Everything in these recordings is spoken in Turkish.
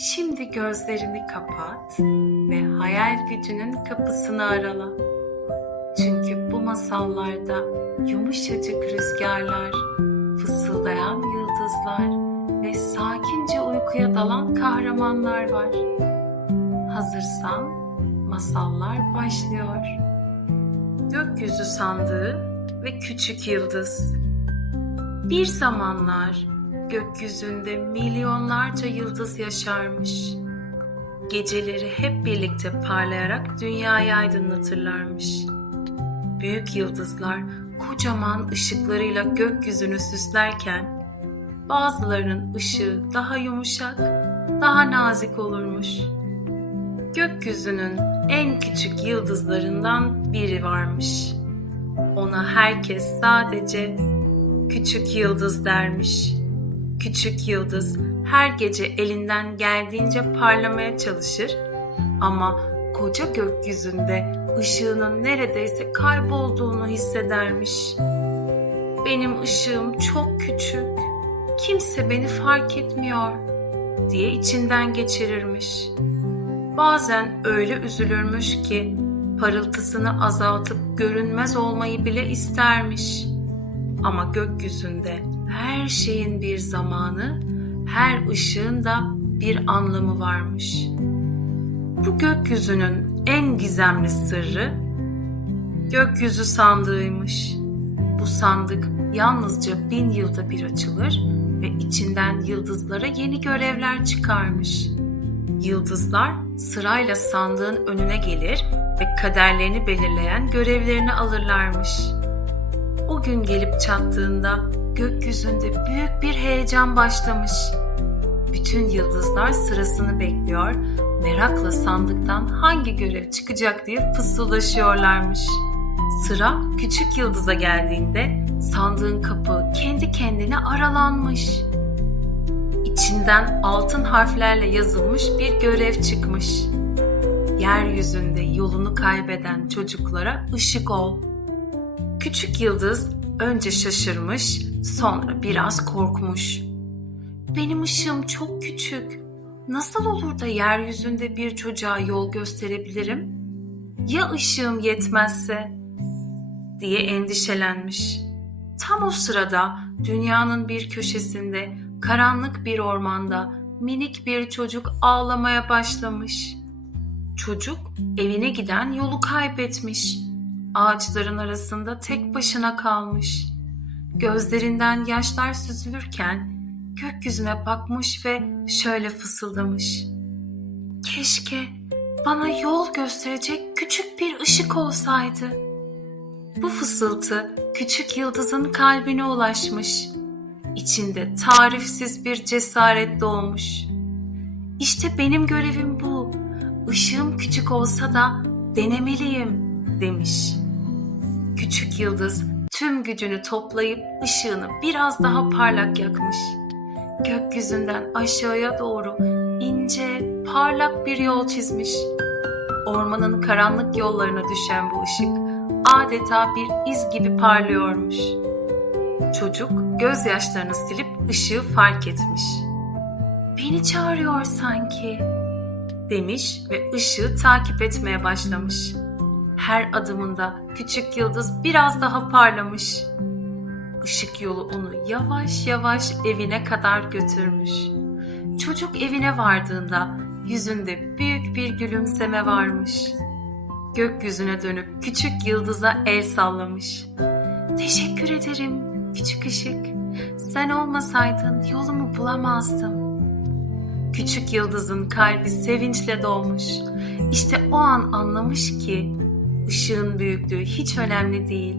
Şimdi gözlerini kapat ve hayal gücünün kapısını arala. Çünkü bu masallarda yumuşacık rüzgarlar, fısıldayan yıldızlar ve sakince uykuya dalan kahramanlar var. Hazırsan masallar başlıyor. Gökyüzü sandığı ve küçük yıldız. Bir zamanlar gökyüzünde milyonlarca yıldız yaşarmış. Geceleri hep birlikte parlayarak dünyayı aydınlatırlarmış. Büyük yıldızlar kocaman ışıklarıyla gökyüzünü süslerken bazılarının ışığı daha yumuşak, daha nazik olurmuş. Gökyüzünün en küçük yıldızlarından biri varmış. Ona herkes sadece küçük yıldız dermiş. Küçük yıldız her gece elinden geldiğince parlamaya çalışır ama koca gökyüzünde ışığının neredeyse kaybolduğunu hissedermiş. Benim ışığım çok küçük. Kimse beni fark etmiyor diye içinden geçirirmiş. Bazen öyle üzülürmüş ki parıltısını azaltıp görünmez olmayı bile istermiş. Ama gökyüzünde her şeyin bir zamanı, her ışığın da bir anlamı varmış. Bu gökyüzünün en gizemli sırrı gökyüzü sandığıymış. Bu sandık yalnızca bin yılda bir açılır ve içinden yıldızlara yeni görevler çıkarmış. Yıldızlar sırayla sandığın önüne gelir ve kaderlerini belirleyen görevlerini alırlarmış. O gün gelip çattığında gökyüzünde büyük bir heyecan başlamış. Bütün yıldızlar sırasını bekliyor, merakla sandıktan hangi görev çıkacak diye fısıldaşıyorlarmış. Sıra küçük yıldıza geldiğinde sandığın kapı kendi kendine aralanmış. İçinden altın harflerle yazılmış bir görev çıkmış. Yeryüzünde yolunu kaybeden çocuklara ışık ol. Küçük yıldız önce şaşırmış, sonra biraz korkmuş. Benim ışığım çok küçük. Nasıl olur da yeryüzünde bir çocuğa yol gösterebilirim? Ya ışığım yetmezse? diye endişelenmiş. Tam o sırada dünyanın bir köşesinde karanlık bir ormanda minik bir çocuk ağlamaya başlamış. Çocuk evine giden yolu kaybetmiş. Ağaçların arasında tek başına kalmış. Gözlerinden yaşlar süzülürken gökyüzüne bakmış ve şöyle fısıldamış. Keşke bana yol gösterecek küçük bir ışık olsaydı. Bu fısıltı küçük yıldızın kalbine ulaşmış. İçinde tarifsiz bir cesaret doğmuş. İşte benim görevim bu. Işığım küçük olsa da denemeliyim demiş. Küçük yıldız tüm gücünü toplayıp ışığını biraz daha parlak yakmış. Gökyüzünden aşağıya doğru ince, parlak bir yol çizmiş. Ormanın karanlık yollarına düşen bu ışık adeta bir iz gibi parlıyormuş. Çocuk gözyaşlarını silip ışığı fark etmiş. Beni çağırıyor sanki demiş ve ışığı takip etmeye başlamış. Her adımında küçük yıldız biraz daha parlamış. Işık yolu onu yavaş yavaş evine kadar götürmüş. Çocuk evine vardığında yüzünde büyük bir gülümseme varmış. Gökyüzüne dönüp küçük yıldıza el sallamış. Teşekkür ederim küçük ışık. Sen olmasaydın yolumu bulamazdım. Küçük yıldızın kalbi sevinçle dolmuş. İşte o an anlamış ki ışığın büyüklüğü hiç önemli değil.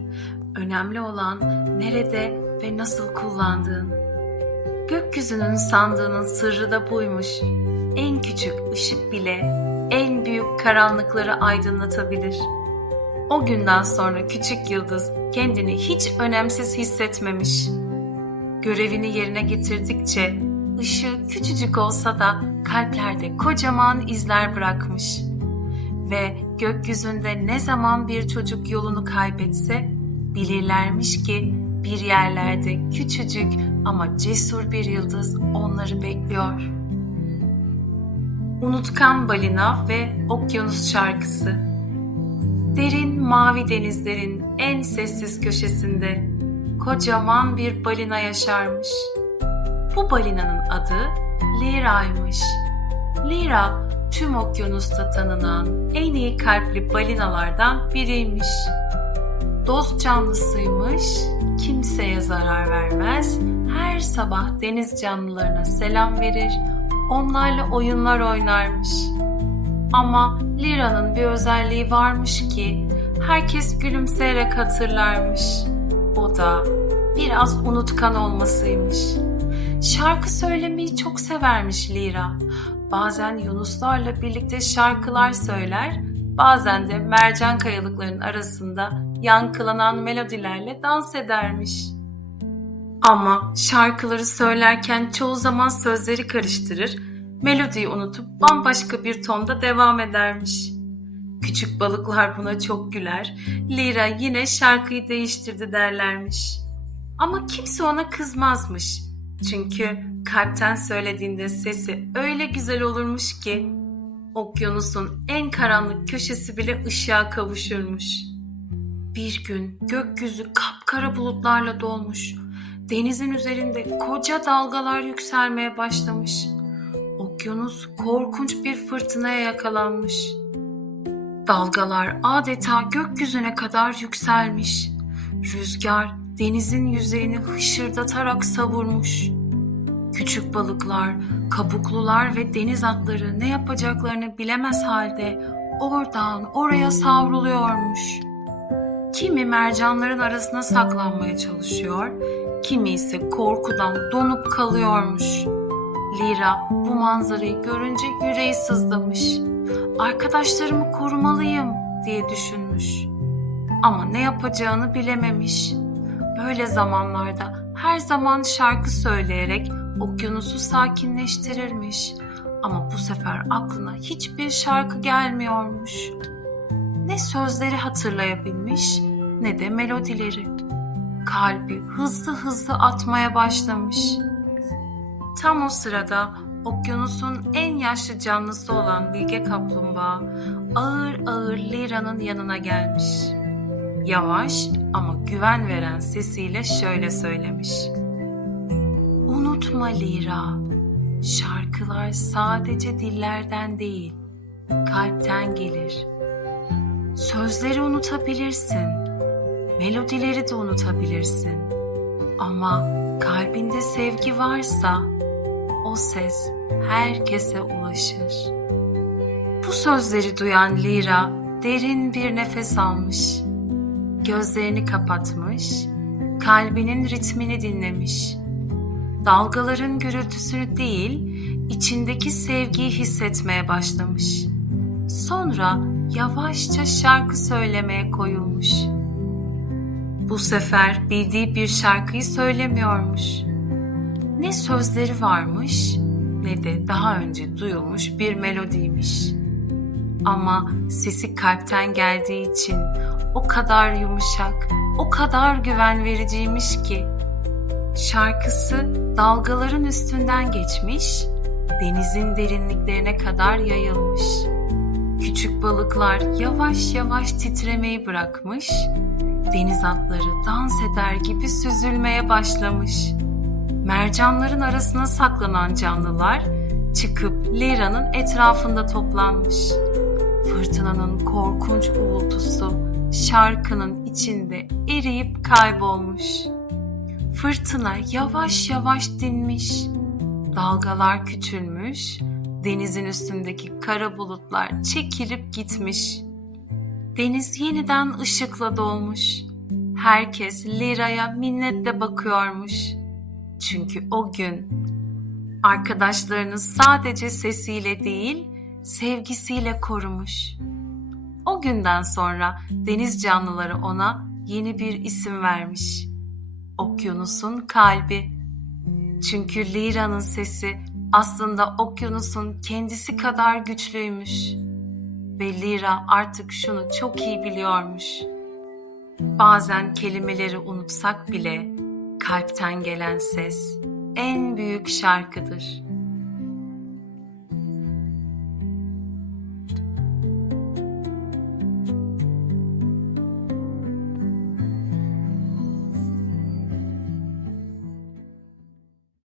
Önemli olan nerede ve nasıl kullandığın. Gökyüzünün sandığının sırrı da buymuş. En küçük ışık bile en büyük karanlıkları aydınlatabilir. O günden sonra küçük yıldız kendini hiç önemsiz hissetmemiş. Görevini yerine getirdikçe ışığı küçücük olsa da kalplerde kocaman izler bırakmış. Ve gökyüzünde ne zaman bir çocuk yolunu kaybetse bilirlermiş ki bir yerlerde küçücük ama cesur bir yıldız onları bekliyor. Unutkan Balina ve Okyanus Şarkısı Derin mavi denizlerin en sessiz köşesinde kocaman bir balina yaşarmış. Bu balinanın adı Lira'ymış. Lira tüm okyanusta tanınan en iyi kalpli balinalardan biriymiş. Dost canlısıymış, kimseye zarar vermez, her sabah deniz canlılarına selam verir, onlarla oyunlar oynarmış. Ama Lira'nın bir özelliği varmış ki herkes gülümseyerek hatırlarmış. O da biraz unutkan olmasıymış. Şarkı söylemeyi çok severmiş Lira. Bazen yunuslarla birlikte şarkılar söyler, bazen de mercan kayalıkların arasında yankılanan melodilerle dans edermiş. Ama şarkıları söylerken çoğu zaman sözleri karıştırır, melodiyi unutup bambaşka bir tonda devam edermiş. Küçük balıklar buna çok güler, Lira yine şarkıyı değiştirdi derlermiş. Ama kimse ona kızmazmış. Çünkü kalpten söylediğinde sesi öyle güzel olurmuş ki okyanusun en karanlık köşesi bile ışığa kavuşurmuş. Bir gün gökyüzü kapkara bulutlarla dolmuş. Denizin üzerinde koca dalgalar yükselmeye başlamış. Okyanus korkunç bir fırtınaya yakalanmış. Dalgalar adeta gökyüzüne kadar yükselmiş. Rüzgar denizin yüzeyini hışırdatarak savurmuş. Küçük balıklar, kabuklular ve deniz atları ne yapacaklarını bilemez halde oradan oraya savruluyormuş. Kimi mercanların arasına saklanmaya çalışıyor, kimi ise korkudan donup kalıyormuş. Lira bu manzarayı görünce yüreği sızlamış. Arkadaşlarımı korumalıyım diye düşünmüş. Ama ne yapacağını bilememiş. Böyle zamanlarda her zaman şarkı söyleyerek okyanusu sakinleştirirmiş. Ama bu sefer aklına hiçbir şarkı gelmiyormuş. Ne sözleri hatırlayabilmiş ne de melodileri. Kalbi hızlı hızlı atmaya başlamış. Tam o sırada okyanusun en yaşlı canlısı olan Bilge Kaplumbağa ağır ağır Lira'nın yanına gelmiş. Yavaş ama güven veren sesiyle şöyle söylemiş. Unutma Lira, şarkılar sadece dillerden değil, kalpten gelir. Sözleri unutabilirsin, melodileri de unutabilirsin. Ama kalbinde sevgi varsa o ses herkese ulaşır. Bu sözleri duyan Lira derin bir nefes almış. Gözlerini kapatmış, kalbinin ritmini dinlemiş. Dalgaların gürültüsünü değil, içindeki sevgiyi hissetmeye başlamış. Sonra yavaşça şarkı söylemeye koyulmuş. Bu sefer bildiği bir şarkıyı söylemiyormuş. Ne sözleri varmış ne de daha önce duyulmuş bir melodiymiş. Ama sesi kalpten geldiği için o kadar yumuşak, o kadar güven vericiymiş ki şarkısı dalgaların üstünden geçmiş, denizin derinliklerine kadar yayılmış. Küçük balıklar yavaş yavaş titremeyi bırakmış, deniz atları dans eder gibi süzülmeye başlamış. Mercanların arasına saklanan canlılar çıkıp Lira'nın etrafında toplanmış. Fırtınanın korkunç uğultusu şarkının içinde eriyip kaybolmuş. Fırtına yavaş yavaş dinmiş. Dalgalar küçülmüş, denizin üstündeki kara bulutlar çekilip gitmiş. Deniz yeniden ışıkla dolmuş. Herkes Lira'ya minnetle bakıyormuş. Çünkü o gün arkadaşlarını sadece sesiyle değil, sevgisiyle korumuş. O günden sonra deniz canlıları ona yeni bir isim vermiş. Okyanusun kalbi. Çünkü Lira'nın sesi aslında okyanusun kendisi kadar güçlüymüş. Ve Lira artık şunu çok iyi biliyormuş. Bazen kelimeleri unutsak bile kalpten gelen ses en büyük şarkıdır.''